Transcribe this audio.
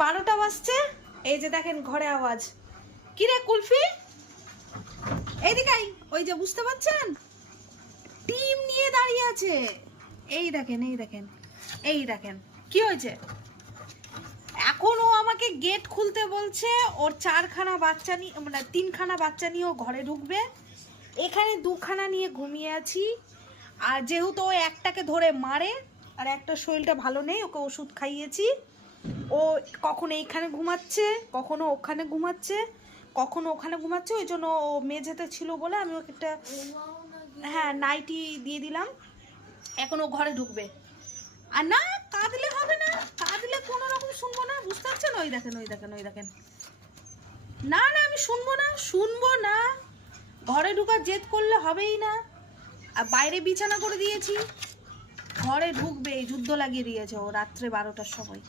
12টা বাজছে, এই যে দেখেন ঘরে আওয়াজ। কি রে কুলফি, এইদিকে আই। ওই যে বুঝতে পারছেন, টিম নিয়ে দাঁড়িয়ে আছে। এই দেখেন, এই দেখেন, এই দেখেন কি হয়েছে। এখন ও আমাকে গেট খুলতে বলছে। ওর 4খানা বাচ্চা নিয়ে, মানে 3খানা বাচ্চা নিয়ে ও ঘরে ঢুকবে। এখানে 2খানা নিয়ে ঘুমিয়ে আছি। আর যেহেতু ও একটাকে ধরে মারে, আর একটা শরীরটা ভালো নেই, ওকে ওষুধ খাইয়েছি। ও কখনো এইখানে ঘুমাচ্ছে, কখনো ওখানে ঘুমাচ্ছে, কখনো ওখানে ঘুমাচ্ছে। ওই জন্য ও মেঝেতে ছিল বলে আমি ওকে একটা, হ্যাঁ, নাইটি দিয়ে দিলাম। এখন ও ঘরে ঢুকবে। আর না, কাঁদলে হবে না, কাঁদলে কোনো রকম শুনবো না, বুঝতে পারছেন। ওই দেখেন, ওই দেখেন, ওই দেখেন। না না, আমি শুনবো না, শুনবো না। ঘরে ঢুকার জেদ করলে হবেই না। আর বাইরে বিছানা করে দিয়েছি, ঘরে ঢুকবে, যুদ্ধ লাগিয়ে দিয়েছে ও রাত্রে 12টার সময়।